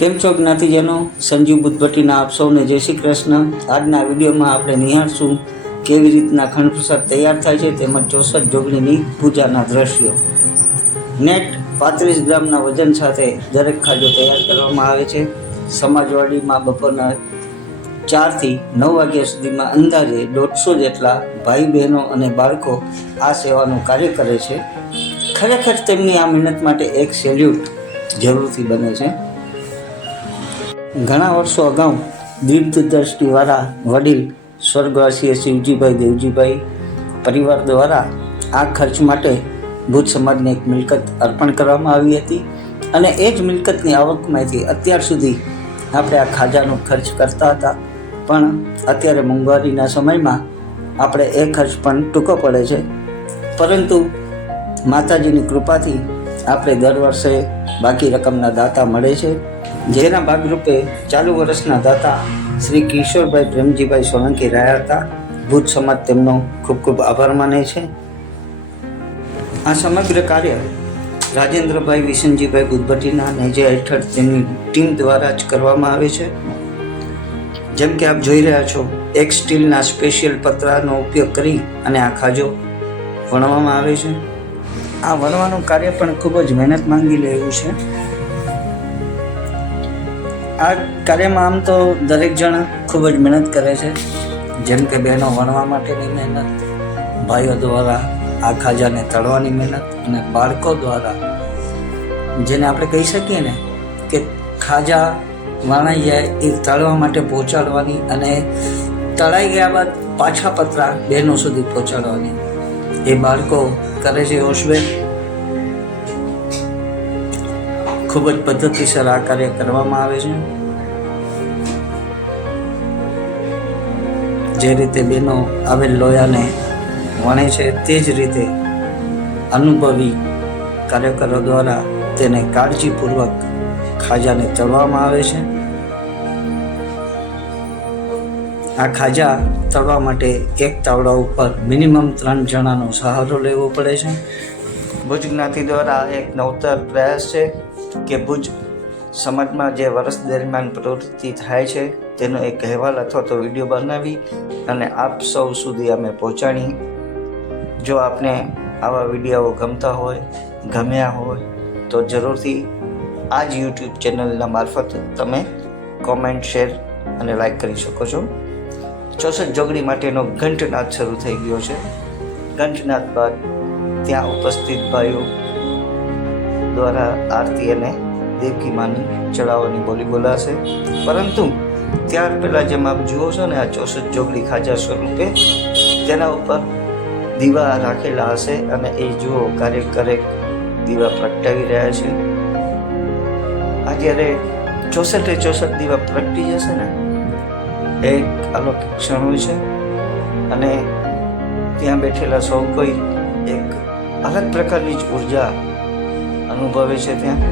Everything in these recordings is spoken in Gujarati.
કેમ છો જ્ઞાતિજનો? સંજીવ બુદ્ધભટ્ટીના આપ સૌને જય શ્રી કૃષ્ણ। આજના વિડીયોમાં આપણે નિહાળશું કેવી રીતના ખંડ પ્રસાદ તૈયાર થાય છે તેમજ 64 જોગણીની પૂજાના દ્રશ્યો। નેટ 35 ગ્રામના વજન સાથે દરેક ખાજો તૈયાર કરવામાં આવે છે। સમાજવાડીમાં બપોરના 4 થી 9 વાગ્યા સુધીમાં અંદાજે 150 જેટલા ભાઈ બહેનો અને બાળકો આ સેવાનું કાર્ય કરે છે। ખરેખર તેમની આ મહેનત માટે એક સેલ્યુટ જરૂરથી બને છે। ઘણા વર્ષો અગાઉ દીર્ઘદ્રષ્ટિવાળા વડીલ સ્વર્ગવાસી શિવજીભાઈ દેવજીભાઈ પરિવાર દ્વારા આ ખર્ચ માટે ભુજ સમાજને એક મિલકત અર્પણ કરવામાં આવી હતી અને એ જ મિલકતની આવકમાંથી અત્યાર સુધી આપણે આ ખાજાનો ખર્ચ કરતા હતા। પણ અત્યારે મોંઘવારીના સમયમાં આપણે એ ખર્ચ પણ ટૂંકો પડે છે, પરંતુ માતાજીની કૃપાથી આપણે દર વર્ષે બાકી રકમના દાતા મળે છે, જેના ભાગરૂપે ચાલુ વર્ષના દાતા શ્રી કિશોરભાઈ પ્રેમજીભાઈ સોલંકી રહ્યા હતા। ભુજ સમાજ તેમનો ખૂબ ખૂબ આભાર માને છે। આ સમગ્ર કાર્ય રાજેન્દ્રભાઈ વિશનજીભાઈ બુદ્ધભટ્ટીના નેજા હેઠળ તેમની ટીમ દ્વારા જ કરવામાં આવે છે। જેમ કે આપ જોઈ રહ્યા છો, એક સ્ટીલના સ્પેશિયલ પતરાનો ઉપયોગ કરી અને આ ખાજો વણવામાં આવે છે। આ વણવાનું કાર્ય પણ ખૂબ જ મહેનત માંગી લે એવું છે। આ કાર્યમાં આમ તો દરેક જણા ખૂબ જ મહેનત કરે છે, જેમ કે બહેનો વણવા માટેની મહેનત, ભાઈઓ દ્વારા આ ખાજાને તળવાની મહેનત અને બાળકો દ્વારા જેને આપણે કહી શકીએ ને કે ખાજા વણાઈ જાય એ તળવા માટે પહોંચાડવાની અને તળાઈ ગયા બાદ પાછા પતરા બહેનો સુધી પહોંચાડવાની એ બાળકો કરે છે હોશબેર। ખૂબ જ પદ્ધતિસર આ કાર્ય કરવામાં આવે છે। જે રીતે બહેનો આવેલ લોયાને વણે છે તે જ રીતે અનુભવી કાર્યકરો દ્વારા તેને કાળજીપૂર્વક ખાજાને તળવામાં આવે છે। આ ખાજા તળવા માટે એક તાવડા ઉપર મિનિમમ 3 જણાનો સહારો લેવો પડે છે। ભુજ જ્ઞાતિ દ્વારા એક નવતર પ્રયાસ છે કે ભુજ સમાજમાં જે વર્ષ દરમિયાન પ્રવૃત્તિ થાય છે તેનો એક અહેવાલ અથવા તો વિડીયો બનાવી અને આપ સૌ સુધી અમે પહોંચાડી। જો આપને આવા વિડીયો ગમતા હોય, ગમ્યા હોય તો જરૂરથી આ જ યુટ્યુબ ચેનલના મારફત તમે કોમેન્ટ, શેર અને લાઈક કરી શકો છો। 64 જોગણી માટેનો ઘંટનાદ શરૂ થઈ ગયો છે। ઘંટનાદ બાદ ત્યાં ઉપસ્થિત ભાઈઓ દ્વારા આરતી અને દેવકી માની ચડાવવાની બોલી બોલાશે, પરંતુ ત્યાર પહેલાં જેમ આપ જુઓ છો ને આ 64 જોગણી ખાજા સ્વરૂપે તેના ઉપર દીવા રાખેલા હશે અને એ જુઓ કાર્યકરે દીવા પ્રગટાવી રહ્યા છે। આ જ્યારે 64 દીવા પ્રગટી જશે ને એક અલૌકિક ક્ષણ હોય છે અને ત્યાં બેઠેલા સૌ કોઈ એક અલગ પ્રકારની જ ઉર્જા અનુભવે છે। ત્યાં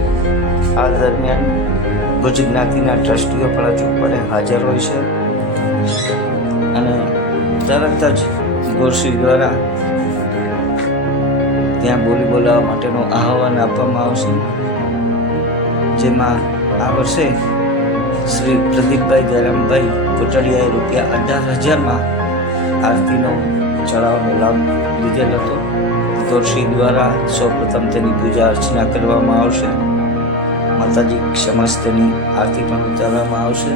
આ દરમિયાન ભુજ જ્ઞાતિના ટ્રસ્ટીઓ પણ અચૂકપણે હાજર હોય છે અને તરત જ ગોરશ્રી દ્વારા ત્યાં બોલી બોલાવવા માટેનું આહવાન આપવામાં આવશે, જેમાં આ વર્ષે શ્રી પ્રદીપભાઈ દયારામભાઈ કોટડિયાએ ₹18,000માં આરતીનો ચડાવવાનો લાભ લીધેલ હતો। ગોરશ્રી દ્વારા સૌપ્રથમ તેની પૂજા અર્ચના કરવામાં આવશે, માતાજી સમક્ષ તેની આરતી પણ ઉતારવામાં આવશે।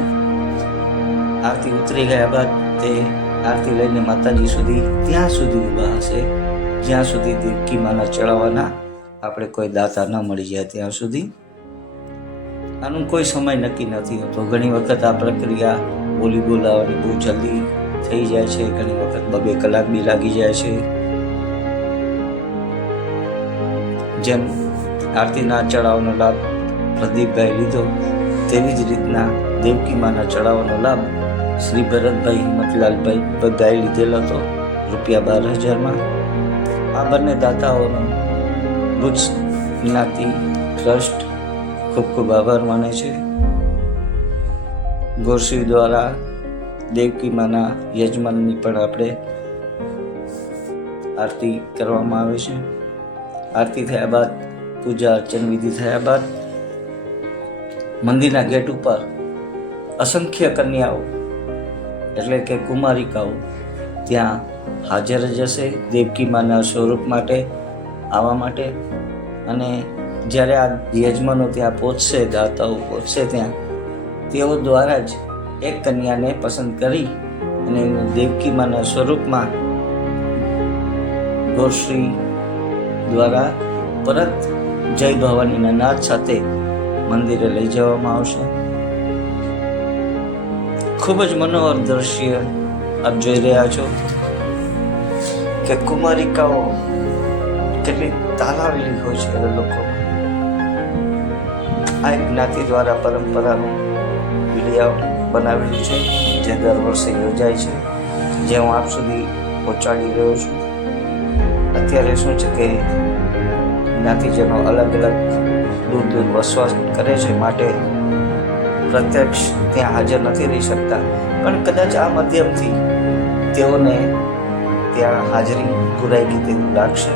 આરતી ઉતરી ગયા બાદ તે આરતી લઈને માતાજી સુધી ત્યાં સુધી ઊભા હશે જ્યાં સુધી દેવકી માના ચડાવવાના આપણે કોઈ દાતા ન મળી જાય ત્યાં સુધી। આનું કોઈ સમય નક્કી નથી હોતો। ઘણી વખત આ પ્રક્રિયા બોલી બોલાવવાની બહુ જલ્દી થઈ જાય છે, ઘણી વખત 2 કલાક બી લાગી જાય છે। જેમ આરતીના ચડાવવાનો લાભ પ્રદીપભાઈ લીધો તેવી જ રીતના દેવકી માના ચડાવવાનો લાભ શ્રી ભરતભાઈ હિંમતલાલભાઈ બધાએ લીધેલો હતો ₹12,000માં। આ બંને દાતાઓનો ભુજ જ્ઞાતિ ટ્રસ્ટ ખૂબ ખૂબ આભાર માને છે। ગોરશ્રી દ્વારા દેવકી માના યજમાનની પણ આપણે આરતી કરવામાં આવે છે। આરતી થયા બાદ પૂજા અર્ચન વિધિ થયા બાદ મંદિરના ગેટ ઉપર અસંખ્ય કન્યાઓ એટલે કે કુમારિકાઓ ત્યાં હાજર જ હશે દેવકી માના સ્વરૂપ માટે આવવા માટે. અને જ્યારે આ યજમાનો ત્યાં પહોંચશે, દાતાઓ પહોંચશે ત્યાં, તેઓ દ્વારા જ એક કન્યાને પસંદ કરી અને દેવકી માના સ્વરૂપમાં ગોશ્રી દ્વારા પરત જય ભવાનીના નાદ સાથે મંદિરે લઈ જવામાં આવશે. ખૂબ જ મનોહર દ્રશ્ય આપ જોઈ રહ્યા છો કે કુમારિકાઓ કેટલી તાલાવેલી હોય છે એ લોકો. આ એક જ્ઞાતિ દ્વારા પરંપરાનું વિડીયો બનાવેલું છે જે દર વર્ષે યોજાય છે, જે હું આપ સુધી પહોંચાડી રહ્યો છું. અત્યારે શું છે કે જ્ઞાતિજનો અલગ અલગ દૂર દૂર વસવાટ કરે છે, માટે પ્રત્યક્ષ ત્યાં હાજર નથી રહી શકતા, પણ કદાચ આ માધ્યમથી તેઓને ત્યાં હાજરી પુરાઈ ગઈ તેવું લાગશે.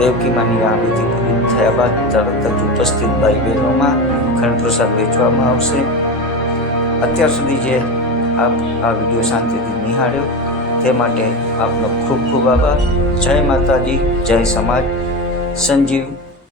દેવકી માની આ વિધિ પૂરી થયા બાદ તરત જ ઉપસ્થિત ભાઈ બહેનોમાં ખંડ પ્રસાદ વેચવામાં આવશે. અત્યાર સુધી જે આપ આ વિડીયો શાંતિથી નિહાળ્યો તે માટે આપનો ખૂબ ખૂબ આભાર. જય માતાજી, જય સમાજ. સંજીવ